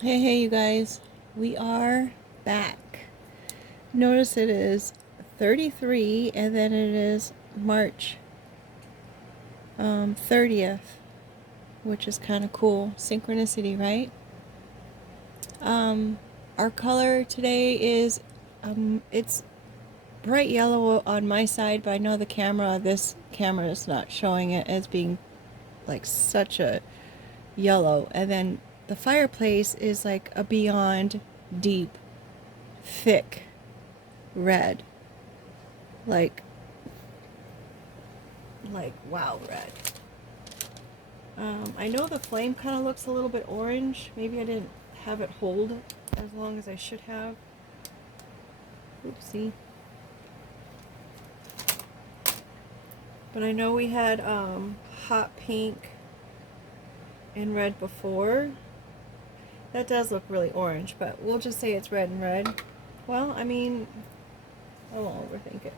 Hey, you guys. We are back. Notice it is 33 and then it is March 30th, which is kind of cool. Synchronicity, right? Um, our color today is, it's bright yellow on my side, but I know this camera is not showing it as being like such a yellow. And then the fireplace is like a beyond deep, thick red. Like wow red. I know the flame kind of looks a little bit orange. Maybe I didn't have it hold as long as I should have. Oopsie. But I know we had hot pink and red before. That does look really orange, but we'll just say it's red and red. Well, I mean, I won't overthink it.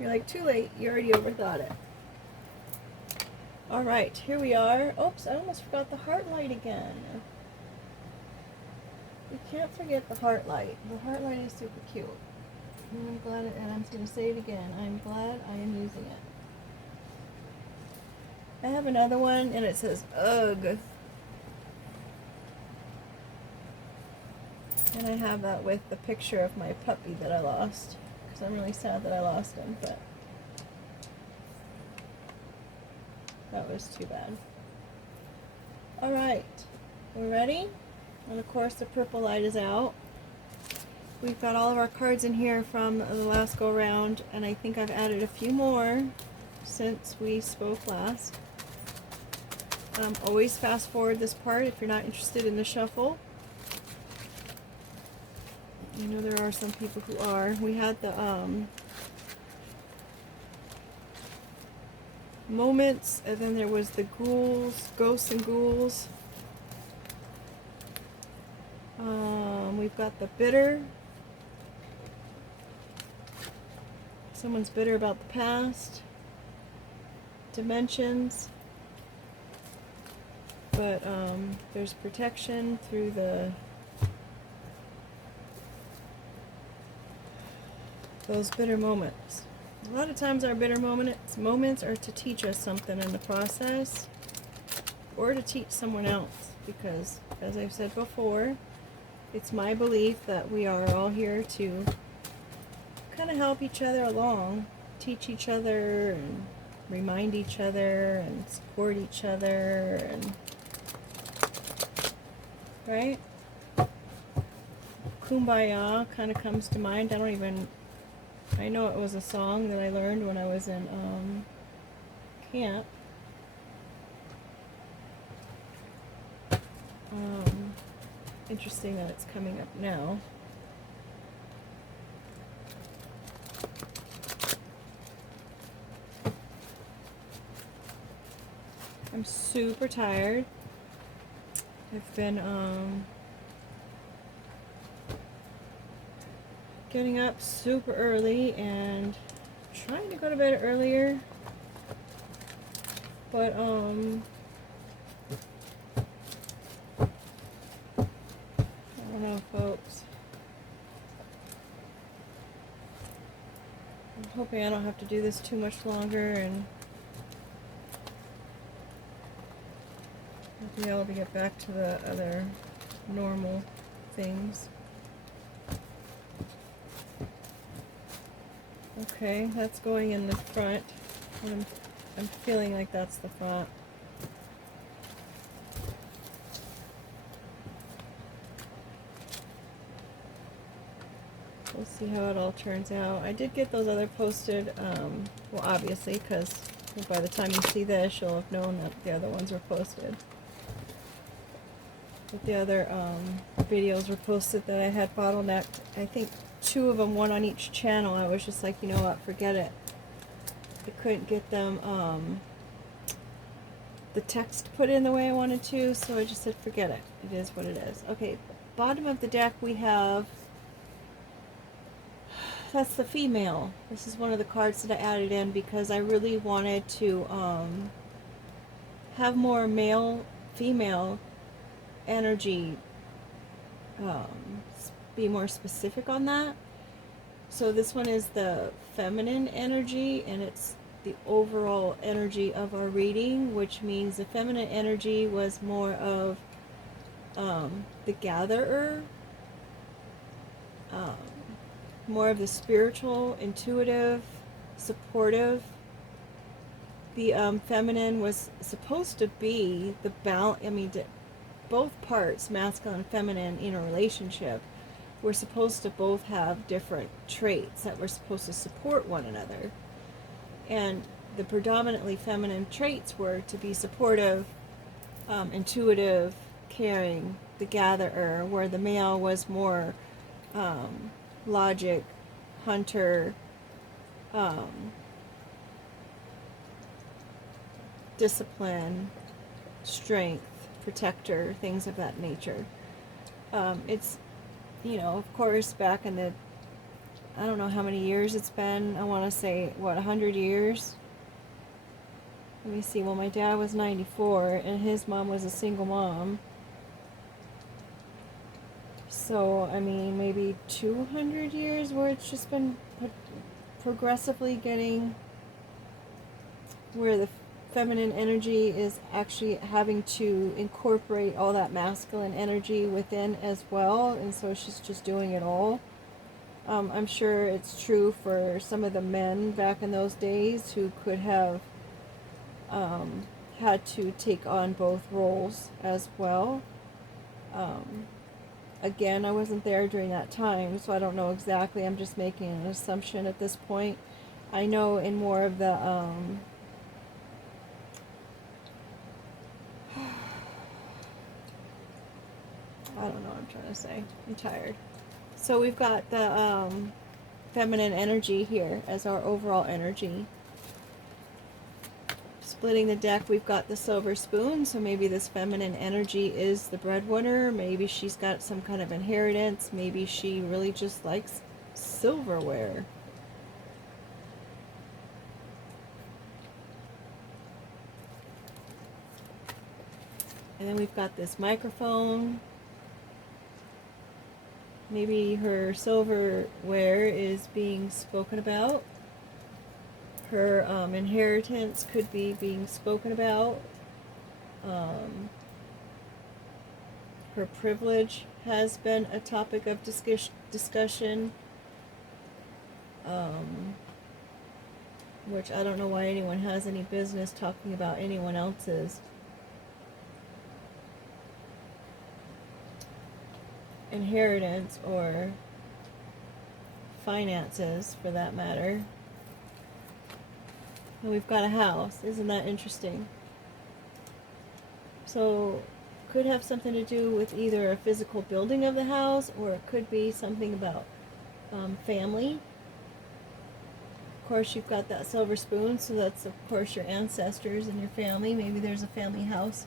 You're like, too late. You already overthought it. All right, here we are. Oops, I almost forgot the heart light again. You can't forget the heart light. The heart light is super cute. And I'm glad, and I'm going to say it again. I'm glad I am using it. I have another one, and it says ugh. And I have that with the picture of my puppy that I lost. Because I'm really sad that I lost him, but that was too bad. Alright, we're ready? And of course the purple light is out. We've got all of our cards in here from the last go round, and I think I've added a few more since we spoke last. Always fast forward this part if you're not interested in the shuffle. I know there are some people who are. We had the moments, and then there was the ghouls, ghosts and ghouls. We've got the bitter. Someone's bitter about the past. Dimensions. But there's protection through those bitter moments. A lot of times our bitter moments are to teach us something in the process, or to teach someone else, because as I've said before, it's my belief that we are all here to kind of help each other along, teach each other and remind each other and support each other, and right? Kumbaya kind of comes to mind. I know it was a song that I learned when I was in camp. Interesting that it's coming up now. I'm super tired. I've been getting up super early and trying to go to bed earlier, but I don't know, folks. I'm hoping I don't have to do this too much longer, and I'll be able to get back to the other normal things. Okay, that's going in the front. I'm feeling like that's the front. We'll see how it all turns out. I did get those other posted, well, obviously, because by the time you see this, you'll have known that the other ones were posted. But the other videos were posted that I had bottlenecked. I think 2 of them, 1 on each channel. I was just like, you know what, forget it. I couldn't get them the text put in the way I wanted to, so I just said forget it. It is what it is. Okay, bottom of the deck we have, that's the female. This is one of the cards that I added in because I really wanted to have more male female energy, be more specific on that. So this one is the feminine energy, and it's the overall energy of our reading, which means the feminine energy was more of the gatherer, um, more of the spiritual, intuitive, supportive. The feminine was supposed to be the balance. I mean, both parts, masculine and feminine, in a relationship, were supposed to both have different traits that were supposed to support one another. And the predominantly feminine traits were to be supportive, intuitive, caring, the gatherer, where the male was more logic, hunter, discipline, strength, protector, things of that nature. It's, of course, back in the, I don't know how many years it's been. I want to say, 100 years? Let me see. Well, my dad was 94, and his mom was a single mom. So, I mean, maybe 200 years where it's just been progressively getting where the feminine energy is actually having to incorporate all that masculine energy within as well, and so she's just doing it all. I'm sure it's true for some of the men back in those days who could have had to take on both roles as well. Again, I wasn't there during that time, so I don't know exactly. I'm just making an assumption at this point. I know in more of the I don't know what I'm trying to say. I'm tired. So we've got the feminine energy here as our overall energy. Splitting the deck, we've got the silver spoon, so maybe this feminine energy is the breadwinner. Maybe she's got some kind of inheritance. Maybe she really just likes silverware. And then we've got this microphone. Maybe her silverware is being spoken about. Her inheritance could be being spoken about. Her privilege has been a topic of discussion. Which I don't know why anyone has any business talking about anyone else's inheritance or finances, for that matter. And we've got a house. Isn't that interesting? So could have something to do with either a physical building of the house, or it could be something about family. Of course, you've got that silver spoon, so that's of course your ancestors and your family. Maybe there's a family house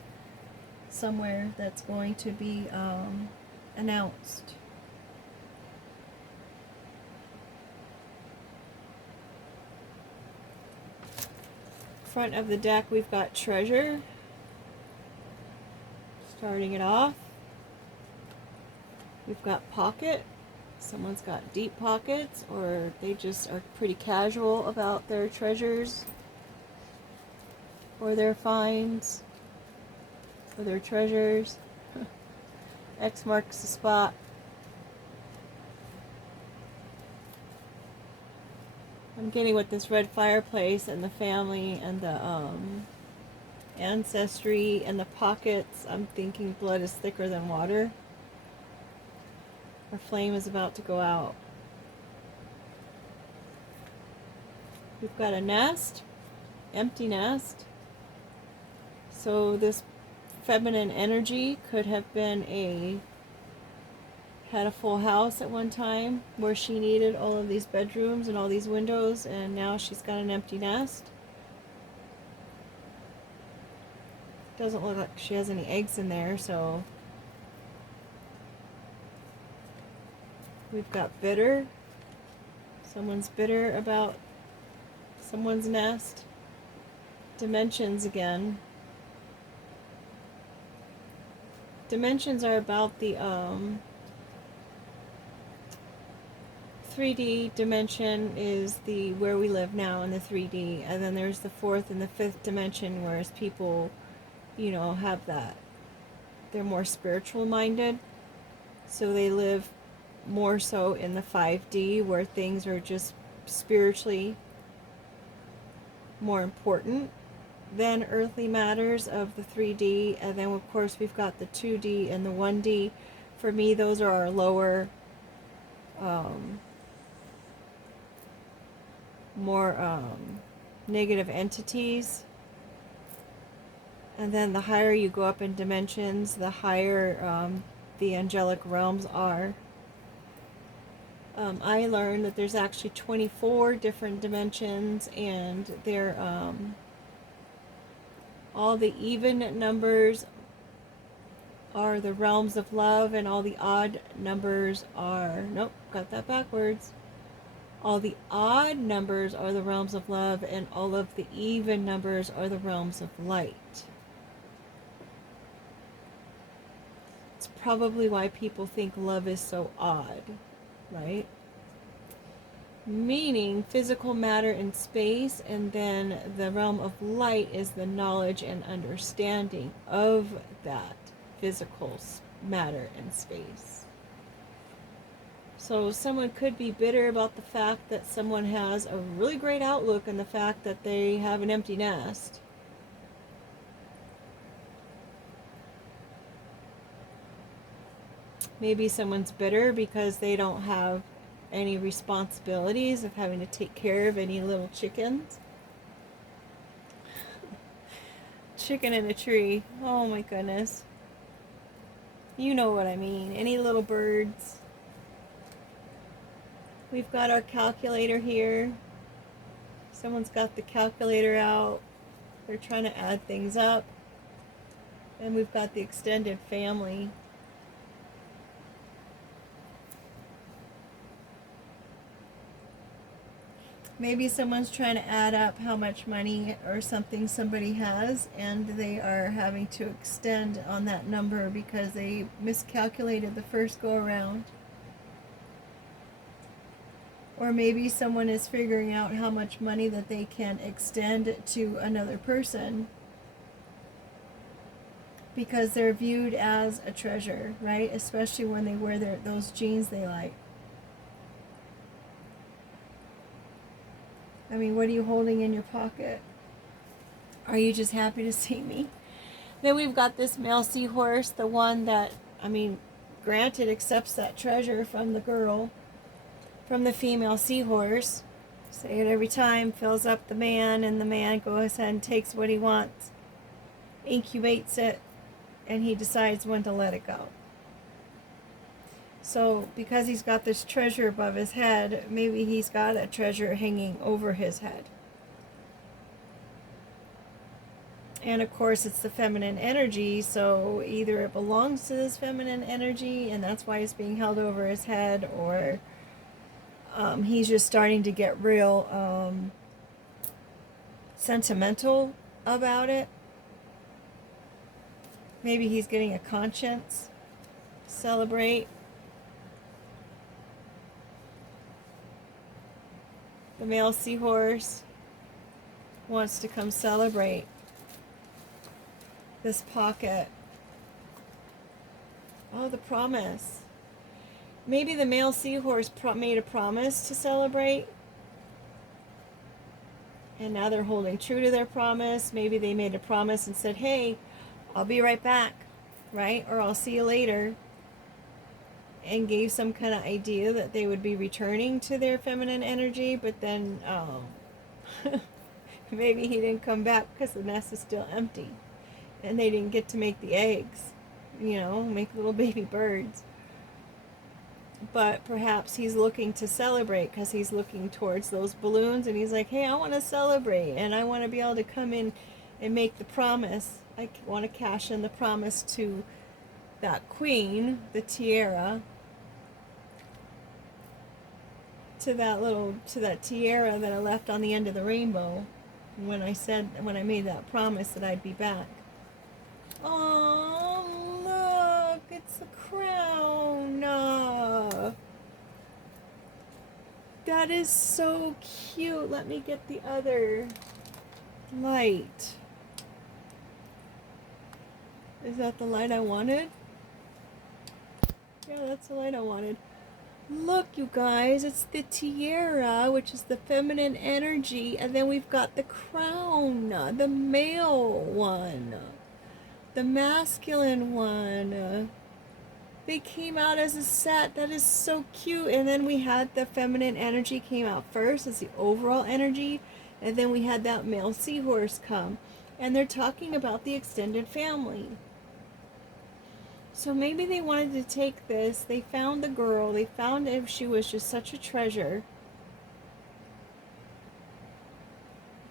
somewhere that's going to be announced. Front of the deck, we've got treasure. Starting it off, we've got pocket. Someone's got deep pockets, or they just are pretty casual about their treasures or their finds or their treasures. X marks the spot. I'm getting with this red fireplace and the family and the ancestry and the pockets. I'm thinking blood is thicker than water. Our flame is about to go out. We've got a nest, empty nest. So this feminine energy could have been had a full house at one time where she needed all of these bedrooms and all these windows, and now she's got an empty nest. Doesn't look like she has any eggs in there, so we've got bitter. Someone's bitter about someone's nest. Dimensions again. dimensions are about the 3D dimension is the where we live now in the 3D, and then there's the fourth and the fifth dimension, whereas people, have that. They're more spiritual minded, so they live more so in the 5D, where things are just spiritually more important than earthly matters of the 3D. And then of course we've got the 2D and the 1D. For me, those are our lower, more negative entities. And then the higher you go up in dimensions, the higher the angelic realms are. I learned that there's actually 24 different dimensions, and they're all the even numbers are the realms of love, and all the odd numbers are, nope, got that backwards. All the odd numbers are the realms of love, and all of the even numbers are the realms of light. It's probably why people think love is so odd, right? Meaning physical matter in space, and then the realm of light is the knowledge and understanding of that physical matter in space. So someone could be bitter about the fact that someone has a really great outlook and the fact that they have an empty nest. Maybe someone's bitter because they don't have any responsibilities of having to take care of any little chickens. Chicken in a tree. Oh my goodness. You know what I mean. Any little birds. We've got our calculator here. Someone's got the calculator out. They're trying to add things up. And we've got the extended family. Maybe someone's trying to add up how much money or something somebody has, and they are having to extend on that number because they miscalculated the first go around. Or maybe someone is figuring out how much money that they can extend to another person because they're viewed as a treasure, right? Especially when they wear those jeans they like. I mean, what are you holding in your pocket? Are you just happy to see me? Then we've got this male seahorse, the one that, granted, accepts that treasure from the girl, from the female seahorse. Say it every time, fills up the man, and the man goes ahead and takes what he wants, incubates it, and he decides when to let it go. So because he's got this treasure above his head, maybe he's got a treasure hanging over his head. And of course it's the feminine energy, so either it belongs to this feminine energy and that's why it's being held over his head, or he's just starting to get real sentimental about it. Maybe he's getting a conscience. Celebrate. The male seahorse wants to come celebrate this pocket. Oh, the promise. Maybe the male seahorse made a promise to celebrate, and now they're holding true to their promise. Maybe they made a promise and said, hey, I'll be right back, right? Or I'll see you later. And gave some kind of idea that they would be returning to their feminine energy, but then maybe he didn't come back because the nest is still empty and they didn't get to make the eggs, make little baby birds. But perhaps he's looking to celebrate because he's looking towards those balloons and he's like, hey, I want to celebrate and I want to be able to come in and make the promise. I want to cash in the promise to that queen, the tiara, to that tiara that I left on the end of the rainbow when I made that promise that I'd be back. Oh, That is so cute. Let me get the other light. Is that the light I wanted? Yeah, that's the light I wanted. Look, you guys, it's the tiara, which is the feminine energy, and then we've got the crown, the male one, the masculine one. They came out as a set. That is so cute. And then we had the feminine energy came out first as the overall energy, and then we had that male seahorse come. And they're talking about the extended family. So maybe they wanted to take this. They found the girl. They found if she was just such a treasure.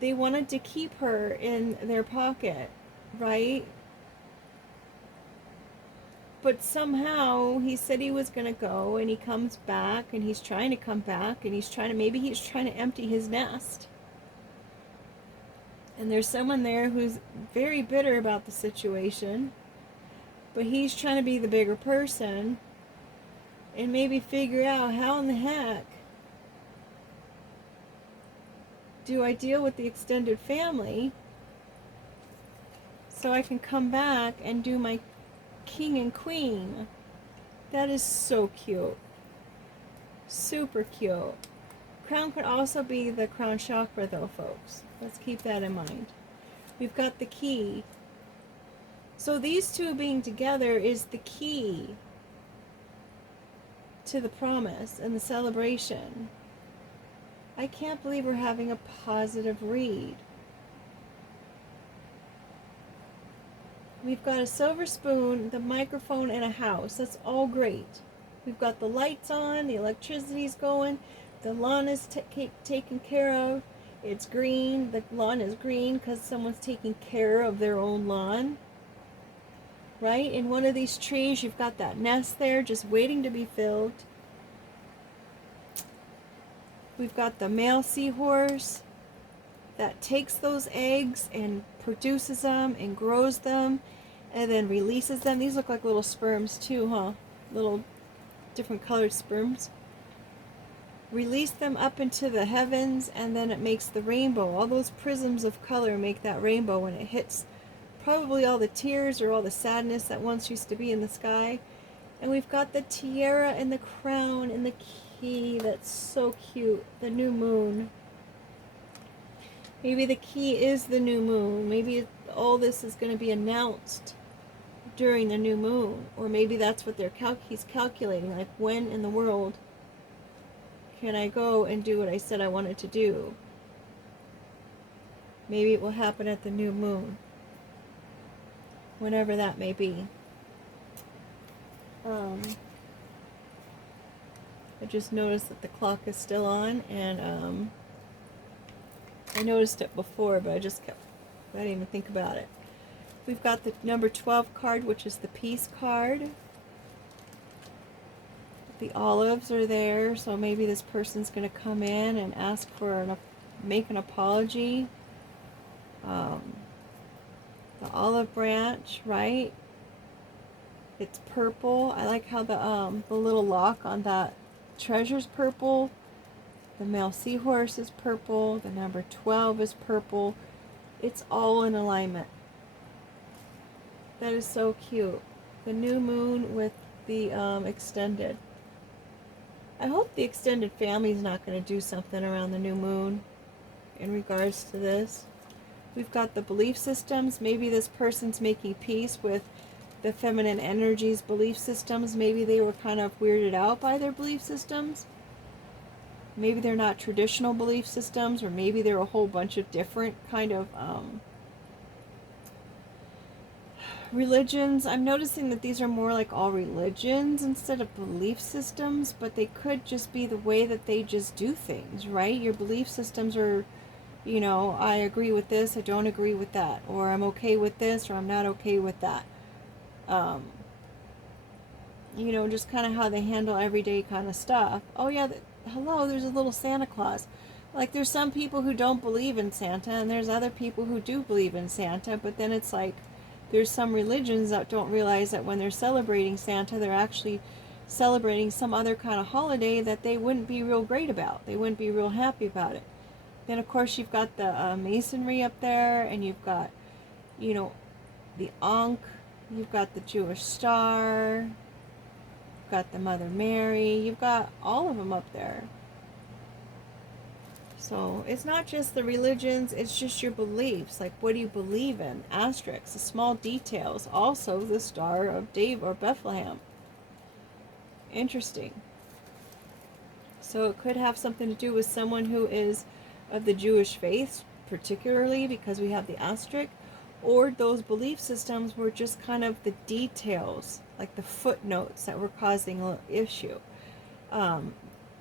They wanted to keep her in their pocket, right? But somehow he said he was going to go, and he comes back, and he's trying to come back, and maybe he's trying to empty his nest. And there's someone there who's very bitter about the situation. But he's trying to be the bigger person and maybe figure out how in the heck do I deal with the extended family so I can come back and do my king and queen. That is so cute. Super cute. Crown could also be the crown chakra though, folks. Let's keep that in mind. We've got the key. So these two being together is the key to the promise and the celebration. I can't believe we're having a positive read. We've got a silver spoon, the microphone, and a house. That's all great. We've got the lights on, the electricity's going, the lawn is taken care of. It's green. The lawn is green because someone's taking care of their own lawn. Right? In one of these trees, you've got that nest there just waiting to be filled. We've got the male seahorse that takes those eggs and produces them and grows them and then releases them. These look like little sperms too, huh? Little different colored sperms. Release them up into the heavens, and then it makes the rainbow. All those prisms of color make that rainbow when it hits probably all the tears or all the sadness that once used to be in the sky. And we've got the tiara and the crown and the key. That's so cute. The new moon. Maybe the key is the new moon. Maybe all this is going to be announced during the new moon. Or maybe that's what he's calculating. Like, when in the world can I go and do what I said I wanted to do? Maybe it will happen at the new moon. Whenever that may be. I just noticed that the clock is still on, and I noticed it before, but I didn't even think about it. We've got the number 12 card, which is the peace card. The olives are there, so maybe this person's going to come in and ask for make an apology. The olive branch, right? It's purple. I like how the little lock on that treasure's purple. The male seahorse is purple. The number 12 is purple. It's all in alignment. That is so cute. The new moon with the extended. I hope the extended family is not going to do something around the new moon in regards to this. We've got the belief systems. Maybe this person's making peace with the feminine energies belief systems. Maybe they were kind of weirded out by their belief systems. Maybe they're not traditional belief systems, or maybe they're a whole bunch of different kind of religions. I'm noticing that these are more like all religions instead of belief systems, but they could just be the way that they just do things, right? Your belief systems are, I agree with this, I don't agree with that, or I'm okay with this, or I'm not okay with that. Just kind of how they handle everyday kind of stuff. Oh yeah, hello, there's a little Santa Claus. Like, there's some people who don't believe in Santa, and there's other people who do believe in Santa, but then it's like, there's some religions that don't realize that when they're celebrating Santa, they're actually celebrating some other kind of holiday that they wouldn't be real great about. They wouldn't be real happy about it. Then, of course, you've got the Masonry up there, and you've got, you know, the Ankh, you've got the Jewish Star, you've got the Mother Mary, you've got all of them up there. So it's not just the religions, it's just your beliefs. Like, what do you believe in? Asterisks, the small details. Also, the Star of David or Bethlehem. Interesting. So it could have something to do with someone who is of the Jewish faith, particularly because we have the asterisk, or those belief systems were just kind of the details, like the footnotes that were causing an issue.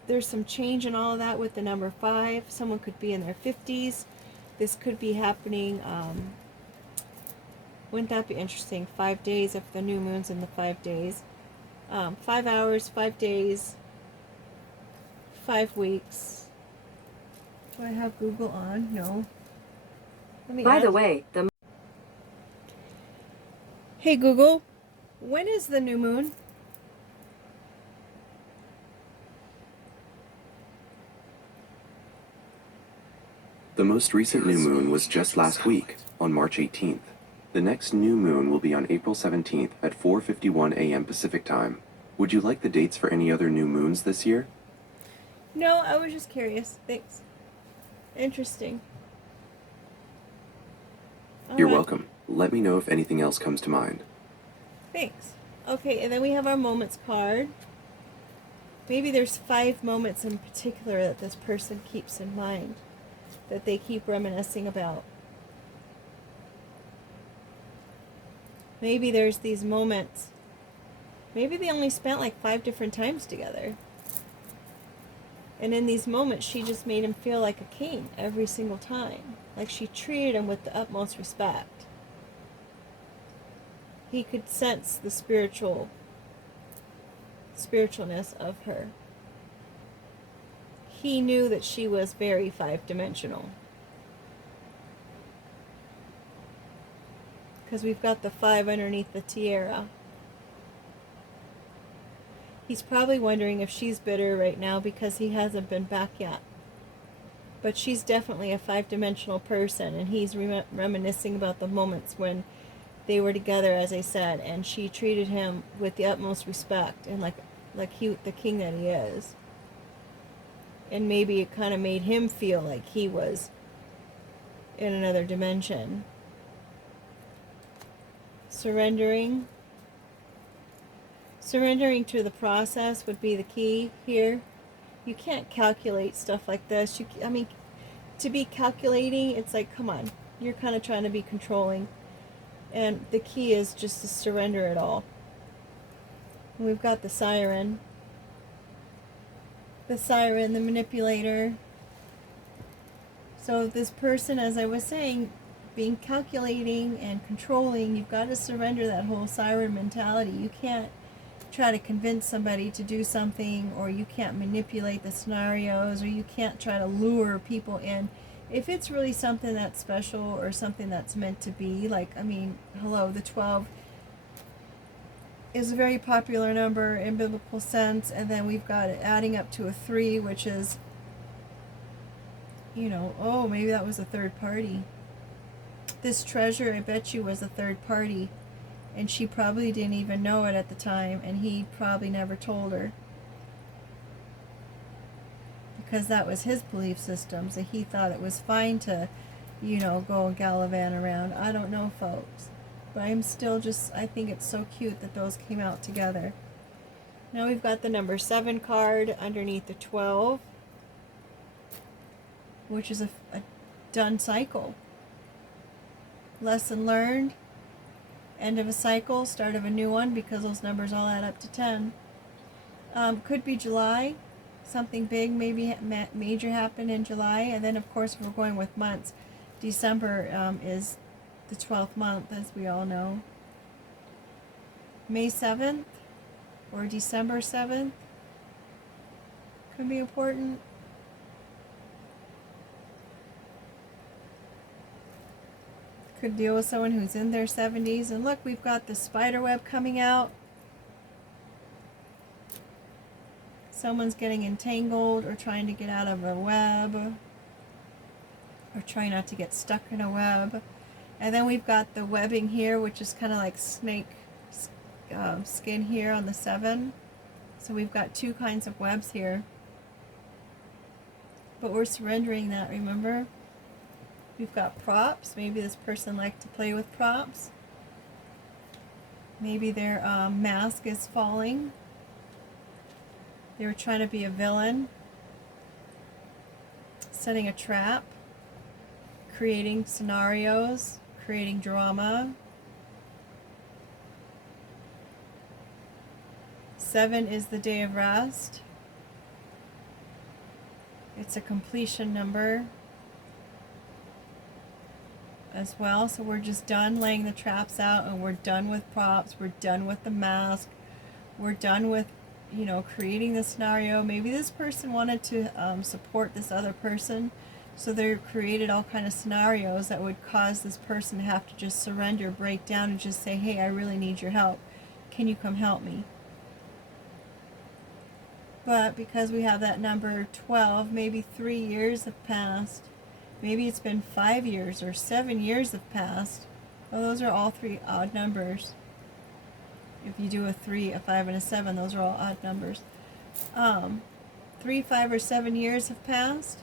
There's some change in all of that with the number 5. Someone could be in their 50s. This could be happening, wouldn't that be interesting? 5 days if the new moon's in the 5 days. 5 hours, 5 days, 5 weeks. Do I have Google on? No. By the way, Hey Google, when is the new moon? The most recent new moon was just last week, on March 18th. The next new moon will be on April 17th at 4:51 a.m. Pacific Time. Would you like the dates for any other new moons this year? No, I was just curious. Thanks. Interesting. You're welcome. Let me know if anything else comes to mind. Thanks. Okay, and then we have our moments card. Maybe there's 5 moments in particular that this person keeps in mind, that they keep reminiscing about. Maybe there's these moments. Maybe they only spent like 5 different times together. And in these moments, she just made him feel like a king every single time. Like she treated him with the utmost respect. He could sense the spiritualness of her. He knew that she was very 5-dimensional. Because we've got the 5 underneath the tiara. He's probably wondering if she's bitter right now because he hasn't been back yet. But she's definitely a 5-dimensional person, and he's reminiscing about the moments when they were together, as I said, and she treated him with the utmost respect and like the king that he is. And maybe it kind of made him feel like he was in another dimension. Surrendering to the process would be the key here. You can't calculate stuff like this. To be calculating, it's like, come on, you're kind of trying to be controlling. And the key is just to surrender it all. And we've got the siren. The manipulator. So this person, as I was saying, being calculating and controlling, you've got to surrender that whole siren mentality. You can't try to convince somebody to do something, or you can't manipulate the scenarios, or you can't try to lure people in. If it's really something that's special or something that's meant to be, like, hello, the 12 is a very popular number in biblical sense, and then we've got it adding up to a 3, which is, maybe that was a third party. This treasure, I bet you, was a third party. And she probably didn't even know it at the time, and he probably never told her. Because that was his belief system, so he thought it was fine to, go and gallivant around. I don't know, folks. But I'm still I think it's so cute that those came out together. Now we've got the number 7 card underneath the 12, which is a done cycle. Lesson learned. End of a cycle, start of a new one, because those numbers all add up to 10. Could be July. Something big, maybe major happened in July. And then, of course, we're going with months. December is the 12th month, as we all know. May 7th or December 7th could be important. Could deal with someone who's in their 70s. And look, we've got the spider web coming out. someone's getting entangled or trying to get out of a web or trying not to get stuck in a web. And then we've got the webbing here, which is kind of like snake skin here on the 7. So we've got 2 kinds of webs here. But we're surrendering that, remember? We've got props. Maybe this person liked to play with props. Maybe their mask is falling. They were trying to be a villain. Setting a trap. Creating scenarios. Creating drama. 7 is the day of rest. It's a completion number as well. So we're just done laying the traps out, and we're done with props. We're done with the mask. We're done with, you know, creating the scenario. Maybe this person wanted to support this other person, so they created all kind of scenarios that would cause this person to have to just surrender, break down, and just say, hey, I really need your help. Can you come help me? But because we have that number 12, maybe 3 years have passed. Maybe it's been 5 years or 7 years have passed. Well, those are all 3 odd numbers. If you do a 3, a 5, and a 7, those are all odd numbers. 3, 5, or 7 years have passed.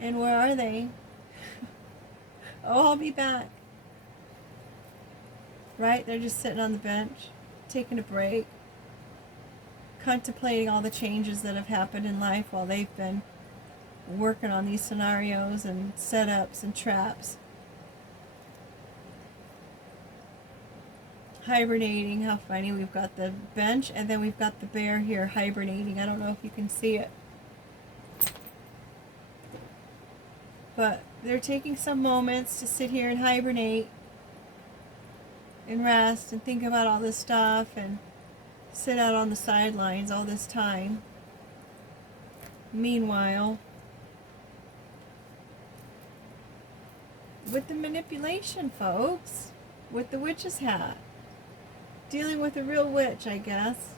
And where are they? Oh, I'll be back. Right? They're just sitting on the bench, taking a break, contemplating all the changes that have happened in life while they've been working on these scenarios and setups and traps. Hibernating, how funny. We've got the bench, and then we've got the bear here hibernating. I don't know if you can see it. But they're taking some moments to sit here and hibernate and rest and think about all this stuff and sit out on the sidelines all this time. Meanwhile, with the manipulation, folks, with the witch's hat, dealing with a real witch, I guess.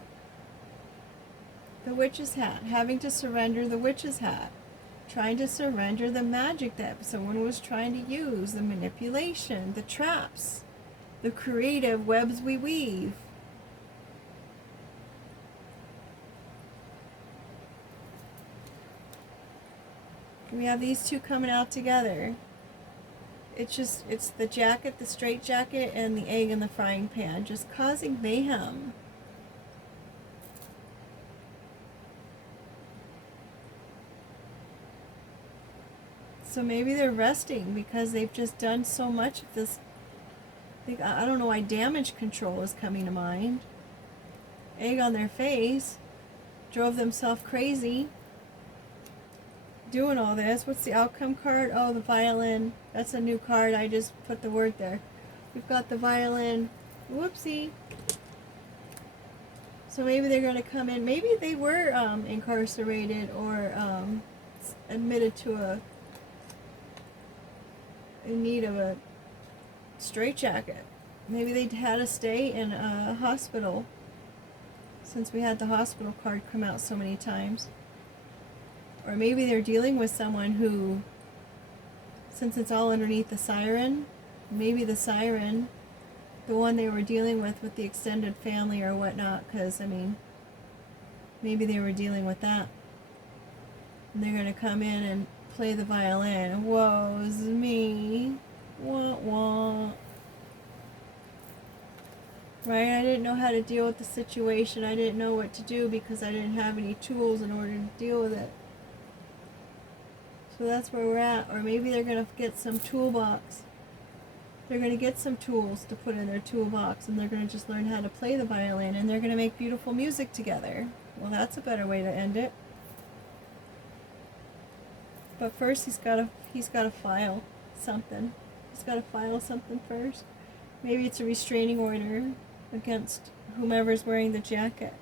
The witch's hat, having to surrender the witch's hat, trying to surrender the magic that someone was trying to use, the manipulation, the traps, the creative webs we weave. We have these 2 coming out together. It's the jacket, the straight jacket, and the egg in the frying pan, just causing mayhem. So maybe they're resting because they've just done so much of this. I don't know why damage control is coming to mind. Egg on their face. Drove themselves crazy. Doing all this. What's the outcome card? Oh, the violin. That's a new card. I just put the word there. We've got the violin. Whoopsie. So maybe they're going to come in. Maybe they were incarcerated or admitted to in need of a straitjacket. Maybe they had to stay in a hospital, since we had the hospital card come out so many times. Or maybe they're dealing with someone who, since it's all underneath the siren, maybe the siren, the one they were dealing with the extended family or whatnot, because, I mean, maybe they were dealing with that. And they're going to come in and play the violin. Woe's me. Wah, wah. Right? I didn't know how to deal with the situation. I didn't know what to do because I didn't have any tools in order to deal with it. So that's where we're at. Or maybe they're going to get some toolbox. They're going to get some tools to put in their toolbox, and they're going to just learn how to play the violin, and they're going to make beautiful music together. Well, that's a better way to end it. But first he's got to file something. He's got to file something first. Maybe it's a restraining order against whomever's wearing the jacket.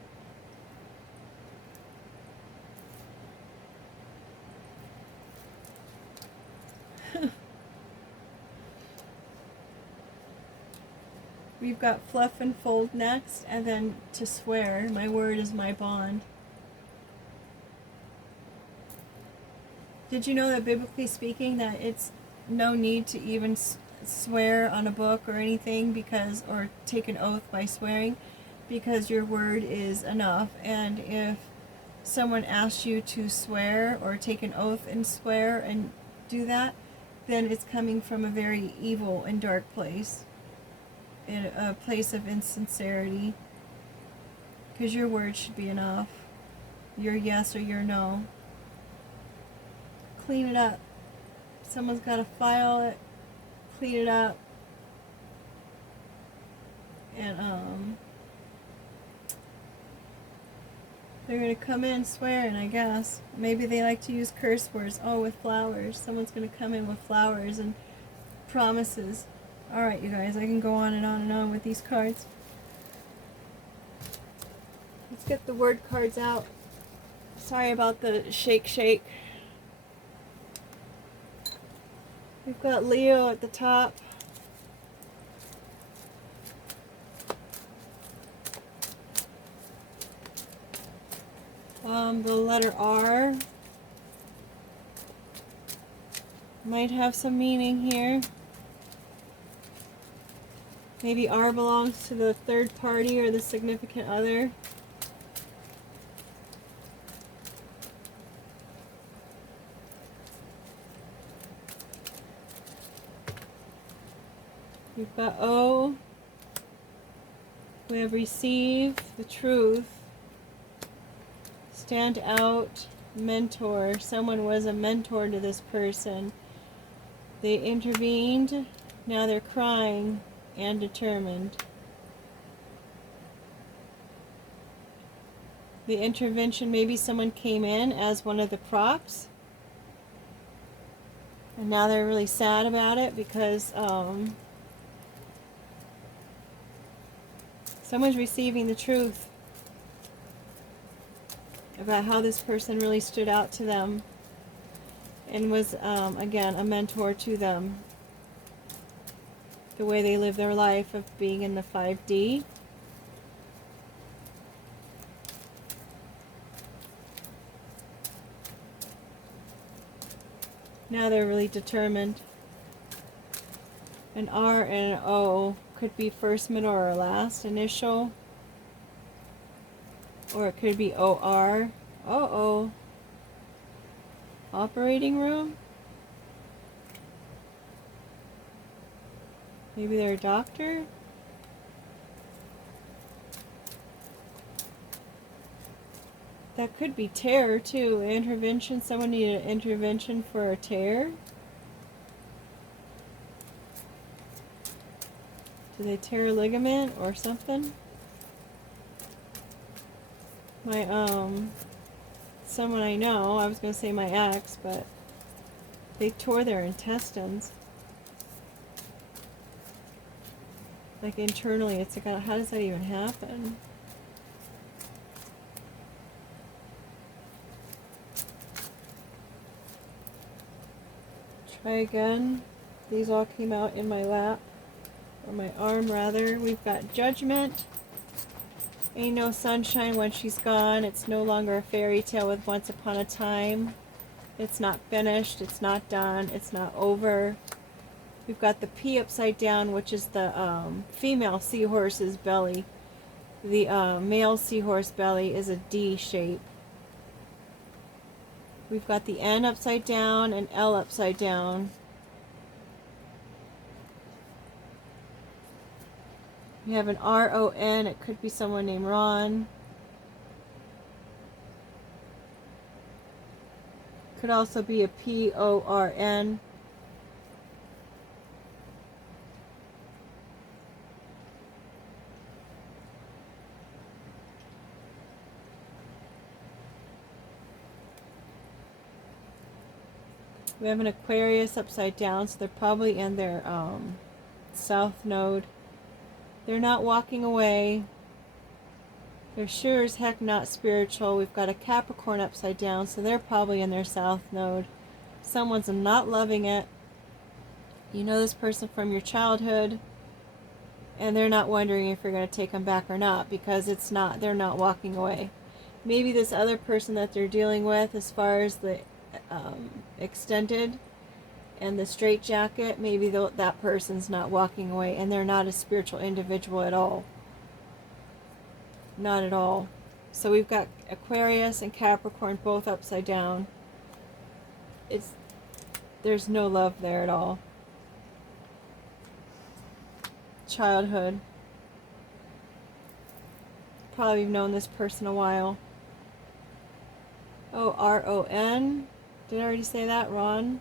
We've got fluff and fold next, and then to swear. My word is my bond. Did you know that biblically speaking that it's no need to even swear on a book or anything because, or take an oath by swearing, because your word is enough. And if someone asks you to swear or take an oath and swear and do that, then it's coming from a very evil and dark place, in a place of insincerity, because your word should be enough, your yes or your no. Clean it up. Someone's got to file it, clean it up, and they're going to come in swearing, I guess. Maybe they like to use curse words. Oh, with flowers. Someone's going to come in with flowers and promises. Alright, you guys, I can go on and on and on with these cards. Let's get the word cards out. Sorry about the shake. We've got Leo at the top. The letter R might have some meaning here. Maybe R belongs to the third party or the significant other. We've got O. We have receive the truth. Stand out, mentor. Someone was a mentor to this person. They intervened. Now they're crying and determined. The intervention, maybe someone came in as one of the props. And now they're really sad about it because someone's receiving the truth about how this person really stood out to them and was, again, a mentor to them. The way they live their life of being in the 5D. Now they're really determined. An R and an O could be first, middle, or last initial. Or it could be OR. Uh-oh. Operating room? Maybe they're a doctor? That could be tear too. Intervention. Someone needed an intervention for a tear. Did they tear a ligament or something? My, someone I know, I was going to say my ex, but they tore their intestines. Like internally, it's like, how does that even happen? Try again. These all came out in my lap, or my arm rather. We've got judgment. Ain't no sunshine when she's gone. It's no longer a fairy tale with once upon a time. It's not finished. It's not done. It's not over. We've got the P upside down, which is the female seahorse's belly. The male seahorse belly is a D shape. We've got the N upside down and L upside down. We have an R-O-N. It could be someone named Ron. Could also be a P-O-R-N. We have an Aquarius upside down, so they're probably in their south node. They're not walking away. They're sure as heck not spiritual. We've got a Capricorn upside down, so they're probably in their south node. Someone's not loving it. You know this person from your childhood, and they're not wondering if you're going to take them back or not, because it's not. They're not walking away. Maybe this other person that they're dealing with, as far as the extended and the straight jacket, maybe that person's not walking away and they're not a spiritual individual at all. Not at all. So we've got Aquarius and Capricorn both upside down. There's no love there at all. Childhood. Probably known this person a while. Oh, R-O-N. Did I already say that? Ron?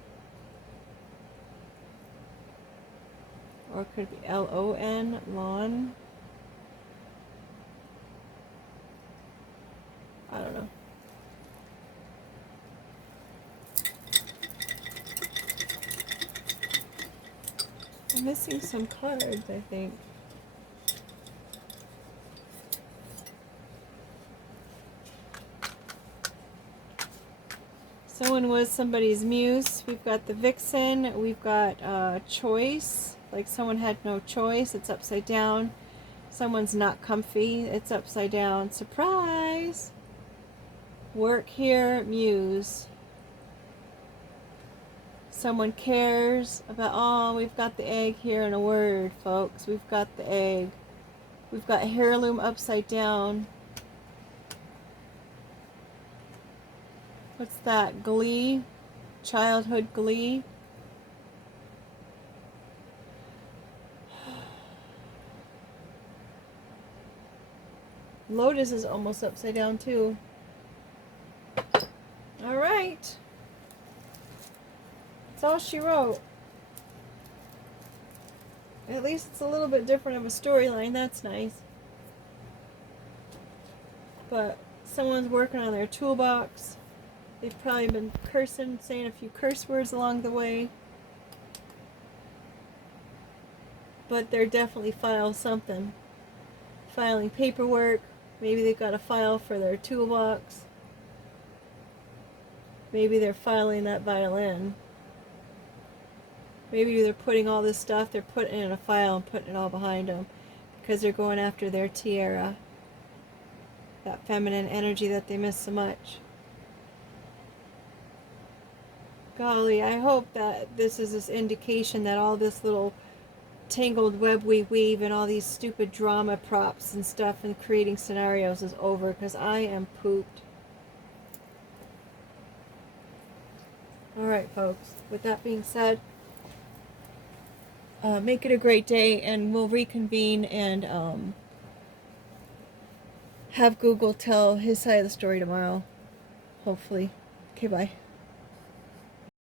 Or it could be L-O-N. Lon. I don't know. I'm missing some cards, I think. Someone was somebody's muse. We've got the Vixen. We've got choice. Like someone had no choice. It's upside down. Someone's not comfy. It's upside down. Surprise! Work here, muse. Someone cares about, oh, we've got the egg here in a word, folks. We've got the egg. We've got heirloom upside down. What's that? Glee? Childhood glee? Lotus is almost upside down too. Alright. That's all she wrote. At least it's a little bit different of a storyline. That's nice. But someone's working on their toolbox. They've probably been cursing, saying a few curse words along the way. But they're definitely filing something. Filing paperwork. Maybe they've got a file for their toolbox. Maybe they're filing that violin. Maybe they're putting all this stuff, they're putting it in a file and putting it all behind them. Because they're going after their tiara. That feminine energy that they miss so much. Golly, I hope that this is this indication that all this little tangled web we weave and all these stupid drama props and stuff and creating scenarios is over, because I am pooped. Alright, folks. With that being said, make it a great day, and we'll reconvene and have Google tell his side of the story tomorrow. Hopefully. Okay, bye.